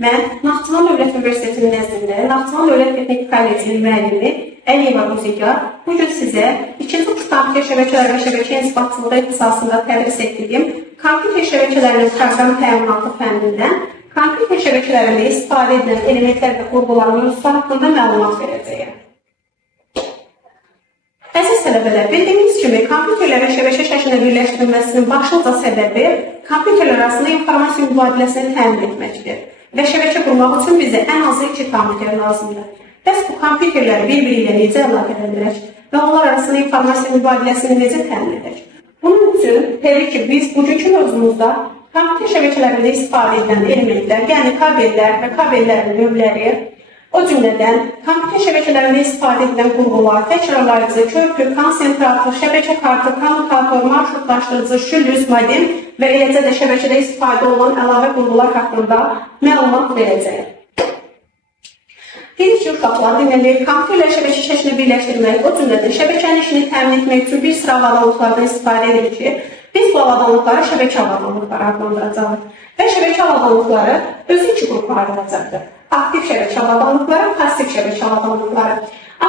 Mən Naxçıvan Dövlət Universitetinin nəzdində Naxçıvan Dövlət Texniki Kollecinin müəllimi Əliyeva Ruzigar bu gün sizə ikinci kurs kompüter şəbəkələri və şəbəkə inzibatçılığı ixtisasında tədris etdiyim kompüter şəbəkələrinin proqram təminatı fənnindən kompüter şəbəkələrində istifadə edilən elementlər və qurğuların mövzusu haqqında məlumat verəcəyəm. Əziz tələbələr, bildiyiniz kimi, kompüterlər və şəbəkə şəklinə birləşdirilməsinin başlıca səbəbi kompüterlər arasında informasiya mübadiləsini təmin etməkdir və şəbəkə qurmaq üçün bizə ən azı 2 kompüter lazımdır. Bəs bu kompüterləri bir-biri ilə necə əlaqələndirək və onlar arasında informasiya mübadiləsini necə təmin edək? Bunun üçün, təbii ki, biz bugünkü mövzumuzda kompüter şəbəkələrində istifadə edilən elementlər, yəni kabellər və kabellərin növləri, o cümlədən kompüter şəbəkələrində istifadə edilən qurğular, təkrarlayıcı, körpü, konsentrator, şəbəkə kartı, kommutator, marşrutlaşdırıcı, şülüz, modem və eləcə də şəbəkədə istifadə olunan əlavə qurğular haqqında məlumat verəcəyəm. Dedik ki, uşaqlar, deməli, kompüterlə şəbəkə şəklinə birləşdirmək, o cümlədən şəbəkənin işini təmin etmək üçün bir sıra avadanlıqlardan istifadə edirik ki, biz bu avadanlıqları şəbəkə avadanlıqları adlandıracağıq və şəbəkə avadanlıqları özü 2 qrupa ayrılacaqdır. Aktiv şəbəkə avadanlıqları, passiv şəbəkə avadanlıqları.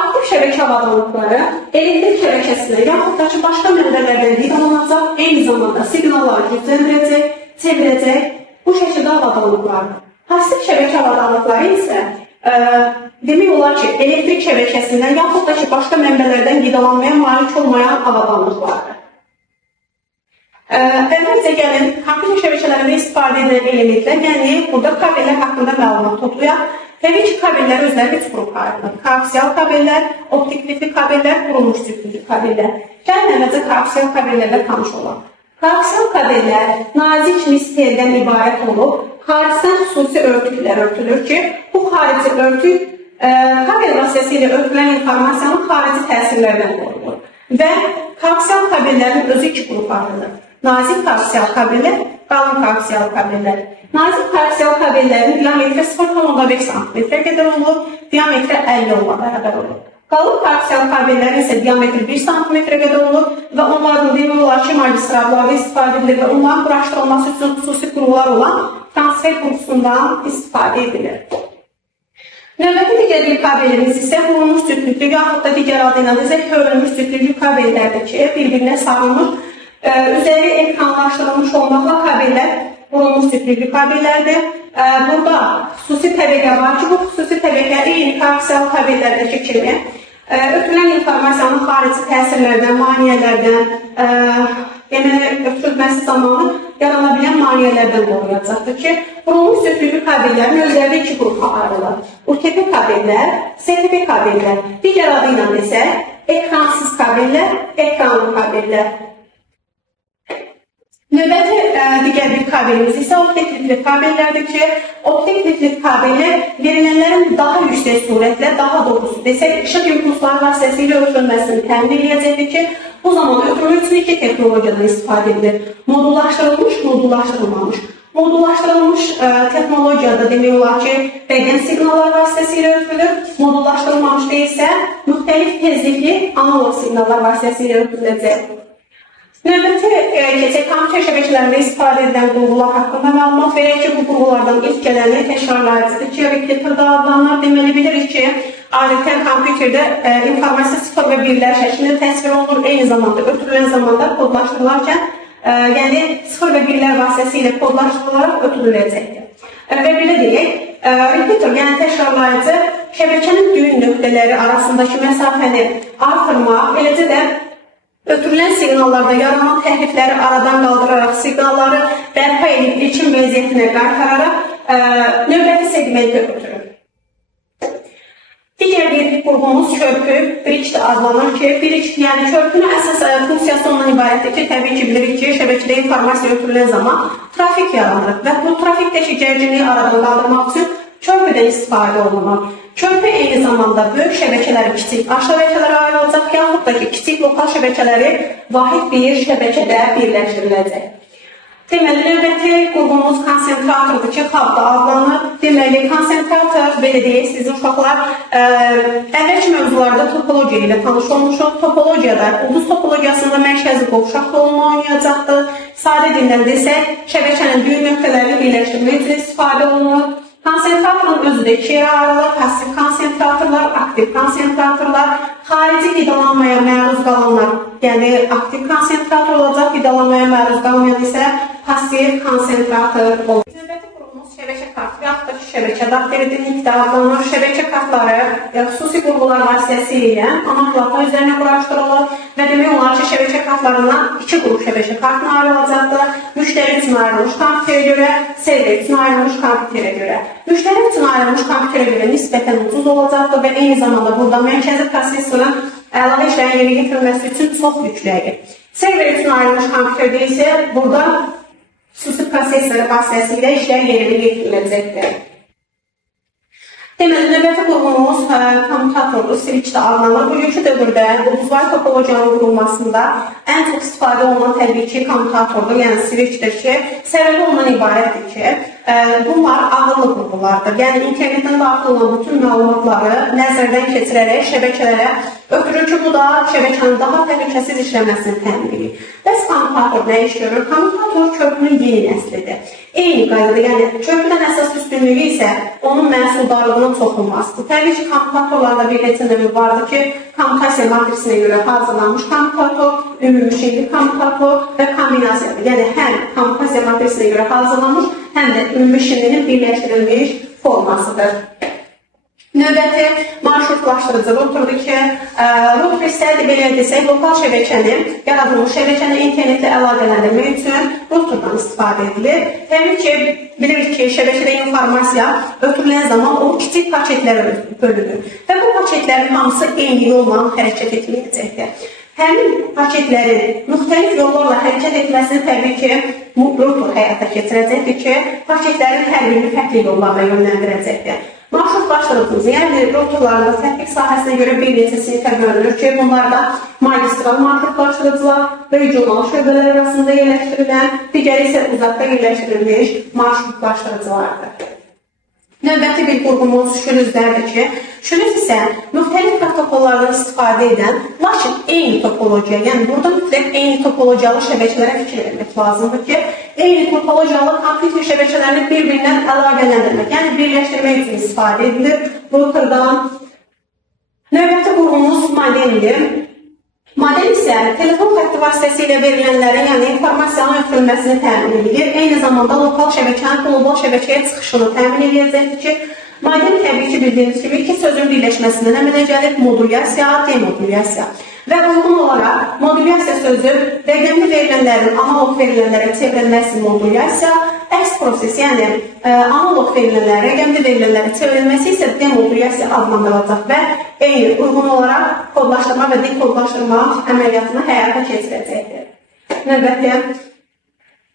Aktiv şəbəkə avadanlıqları elektrik şəbəkəsinə yaxud da ki, başqa mənbələrdən qidalanacaq, eyni zamanda siqnalları gücləndirəcək, çevirəcək bu şəkildə avadanlıqlardır. Passiv şəbəkə avadanlıqları isə demək olar ki, elektrik şəbəkəsindən yaxud da ki, başqa mənbələrdən qidalanmaya malik olmayan avadanlıqlardır. Əvvəlcə gəlin, kompüter şəbəkələrində istifadə edilən elementlər, yəni burada kabellər haqqında məlumat toplayaq. Təbii ki, kabellər özləri 3 qrupa ayrılır. Koaksial kabellər, optik lifli kabellər, qurulmuş cütlücü kabellər. Gəlin, əvvəlcə koaksial kabellərlə tanış olaq. Koaksial kabellər nazik misteldən ibarət olub, xaricdən xüsusi örtüklər örtülür ki, bu xarici örtük kabel vasitəsilə örtülən informasiyanın xarici təsirlərdən qorunur. Və koaksial kabellərin özü 2 qrupa ayrılır. Nazik koaksial kabellər, qalın koaksial kabellər. Nazik koaksial kabellərin diametri 0,5 cm qədər olur, diametri 50 olma bərabər olur. Qalın koaksial kabellərin isə diametri 1 cm qədər olur və onların demək olar ki, magistrallarda istifadə edilir və onların quraşdırılması üçün xüsusi qurğular olan transfer qurğusundan istifadə edilir. Növbəti digər bir kabelimiz isə qurulmuş cütlüklü yaxud da digər adı ilə bizə hörülmüş cütlüklü kabellərdir ki, bir-birinə sarılmış, üzəri ekranlaşdırılmış olmaqla kabellər qurulmuş cütlüklü kabellərdir. Burada xüsusi təbəqə var ki, bu xüsusi təbəqə eyni koaksial kabellərdəki kimi ötürülən informasiyanın xarici təsirlərdən, maniyələrdən, ötürülməsi zamanı yarana bilən maniyələrdən qoruyacaqdır ki, qurulmuş cütlüklü kabellərin özləri 2 qrupa ayrılır. UTP kabellər, STP kabellər, digər adı ilə isə ekransız kabellər, ekranlı kabellər. Növbəti digər bir kabelimiz isə optik lifli kabellərdir ki, optik lifli kabellər verilənlərin daha yüksək surətlə, daha doğrusu desək, işıq impulsları vasitəsilə ötürülməsini təmin edəcəkdir ki, bu zaman ötürülmə üçün 2 texnologiyadan istifadə edilir. Modullaşdırılmış, modullaşdırılmamış. Modullaşdırılmış texnologiyada demək olar ki, rəqəm siqnallar vasitəsilə ötürülür. Modullaşdırılmamışda isə müxtəlif tezlikli analog siqnallar vasitəsilə ötürüləcək. Növbəti keçək kompüter şəbəkələrində istifadə edilən qurğular haqqında məlumat verək ki, bu qurğulardan ilk gələni təkrarlayıcıdır ki, repeater da adlanır. Deməli bilirik ki, adətən kompüterdə informasiya 0 və 1-lər şəklində təsvir olunur, eyni zamanda ötürülən zamanda kodlaşdırılarkən, yəni 0 və 1-lər vasitəsilə kodlaşdırılaraq ötürüləcəkdir. Və belə deyək, repeater, yəni təkrarlayıcı şəbəkənin düyün nöqtələri arasındakı məsafəni artırmaq, eləcə də ötürülən siqnallarda yaranan təhrifləri aradan qaldıraraq, siqnalları bərpa edib ilkin vəziyyətinə qaytararaq növbəti segmentə ötürür. Digər bir qurğumuz körpü, bridge də adlanır ki, bridge, yəni körpünün əsas funksiyası ondan ibarətdir ki, təbii ki, bilirik ki, şəbəkədə informasiya ötürülən zaman trafik yaranır və bu trafikdəki gərginliyi aradan qaldırmaq üçün körpüdən istifadə olunur. Körpü eyni zamanda böyük şəbəkələri kiçik aş şəbəkələrə ayrılacaq, yaxud da ki, kiçik lokal şəbəkələri vahid bir şəbəkədə birləşdiriləcək. Deməli, növbəti qurğumuz konsentratordur ki, xabda adlanır. Deməli, konsentrator, belə deyək, siz uşaqlar, əvvəlki mövzularda topologiya ilə tanış olmuşuq. Topologiyada, ulduz topologiyasında mərkəzi qovşaq rolunu oynayacaqdır. Sadə dillə desək, şəbəkənin düyün nöqtələrini birləşdirmək üçün istifadə olunur. Konsentratorun özü də ikiyə ayrılır. Passiv konsentratorlar, aktiv konsentratorlar. Xarici qidalanmaya məruz qalanlar, yəni aktiv konsentrator olacaq, qidalanmaya məruz qalmayan isə passiv konsentrator olur. Növbəti qurumumuz şəbəkə kartı yaxud da şəbəkə daxilidir, nikdə adlanır. Şəbəkə kartları xüsusi qurğular vasitəsilə ana platform üzərinə quraşdırılır və demək olar ki, şəbəkə kartlarından iki qrup şəbəkə kartına ayrılacaqdır. Müştəri üçün ayrılmış kompüterə görə, server üçün ayrılmış kompüterə görə. Müştəri üçün ayrılmış kompüterə görə nisbətən ucuz olacaqdır və eyni zamanda burada mərkəzi prosesorun əlavə işlərin yerinə yetirilməsi üçün çox yükləyir. Server üçün ayrılmış kompüterdə isə burada xüsusi prosesor vasitəsilə işlər yerinə yetiriləcəkdir. Deməli, növbəti qurğumuz kommutatordur, switch də adlanır. Bugünkü dövrdə ulduzvar topologiyanın qurulmasında ən çox istifadə olunan təbii ki, kommutatordur, yəni switchdir ki, səbəbi ondan ibarətdir ki, bunlar ağırlı qurğulardır. Yəni, internetdən daxil olan bütün məlumatları nəzərdən keçirərək şəbəkələrə ötürür ki, bu da şəbəkənin daha təhlükəsiz işləməsini təmin edir. Bəs kommutator nə iş görür? Kommutator körpünün yeni nəslidir. Eyni qaydada, yəni körpüdən əsas üstünlüyü isə onun məhsuldarlığının çoxulmasıdır. Təbii ki, kommutatorlarda bir neçə növü vardır ki, kommutasiya matrisinə görə hazırlanmış kommutator, ümumşilli kommutator və kombinasiyadır. Yəni, həm kommutasiya matrisinə görə hazırlanmış, həm də ümumşillinin birləşdirilmiş formasıdır. Növbəti marşrutlaşdırıcı routerdur ki, router isə belə desək, lokal şəbəkənin, yaradılmış şəbəkəni internetlə əlaqələndirmək üçün routerdan istifadə edilir. Təbii ki, bilirik ki, şəbəkədə informasiya ötürülən zaman o kiçik paketlərə bölünür və bu paketlərin hamısı eyni yolla hərəkət etməyəcəkdir. Həmin paketlərin müxtəlif yollarla hərəkət etməsini təbii ki, router həyata keçirəcəkdir ki, paketlərin hər birini fərqli yollarla yönləndirəcəkdir. Marşrutlaşdırıcımız, yəni routerlarda tətbiq sahəsinə görə bir neçə sinifə bölünür ki, bunlarda magistral marşrutlaşdırıcılar, regional şöbələr arasında yerləşdirilən, digəri isə uzaqda yerləşdirilmiş marşrutlaşdırıcılardır. Növbəti bir qurğumuz şülüzlərdir ki, şülüz isə müxtəlif protokollardan istifadə edən, lakin eyni topologiya, yəni burada mütləq eyni topologiyalı şəbəkələrə fikir vermək lazımdır ki, eyni topologiyalı kompüter şəbəkələrini bir-birindən əlaqələndirmək, yəni birləşdirmək üçün istifadə edilir routerdan. Növbəti qurğumuz modemdir. Modem isə telefon xətti vasitəsilə verilənlərin, yəni informasiyanın ötürülməsini təmin edir. Eyni zamanda lokal şəbəkənin qlobal şəbəkəyə çıxışını təmin edəcəkdir ki, modem təbii ki, bildiyiniz kimi iki sözün birləşməsindən əmələ gəlib modulyasiya, demodulyasiya. Və uyğun olaraq modulyasiya sözü rəqəmli verilənlərin analog verilənlərə çevrilməsi modulyasiya, əks proses, yəni analog verilənlər, rəqəmli verilənlərə çevrilməsi isə demodulyasiya adlandırılacaq və eyni uyğun olaraq kodlaşdırma və dekodlaşdırma əməliyyatını həyata keçirəcəkdir. Növbəti.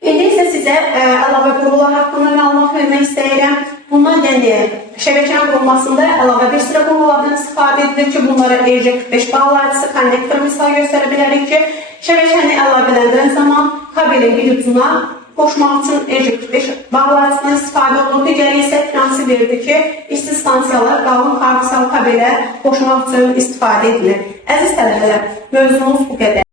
İndi isə sizə əlavə qurğular haqqında məlumat vermək istəyirəm. Bunlar yəni şəbəkənin qurulmasında əlavə bir sıra qurğulardan istifadə edilir ki, bunlara ERC45 bağlayıcısı, konnektor misal göstərə bilərik ki, şəbəkəni əlaqələndirən zaman kabelin bir ucuna qoşmaq üçün ERC45 bağlayıcısından istifadə olunur. Digəri isə transferdir ki, isti stansiyalar qalın koaksial kabelə qoşmaq üçün istifadə edilir. Əziz tələbələr, mövzumuz bu qədər.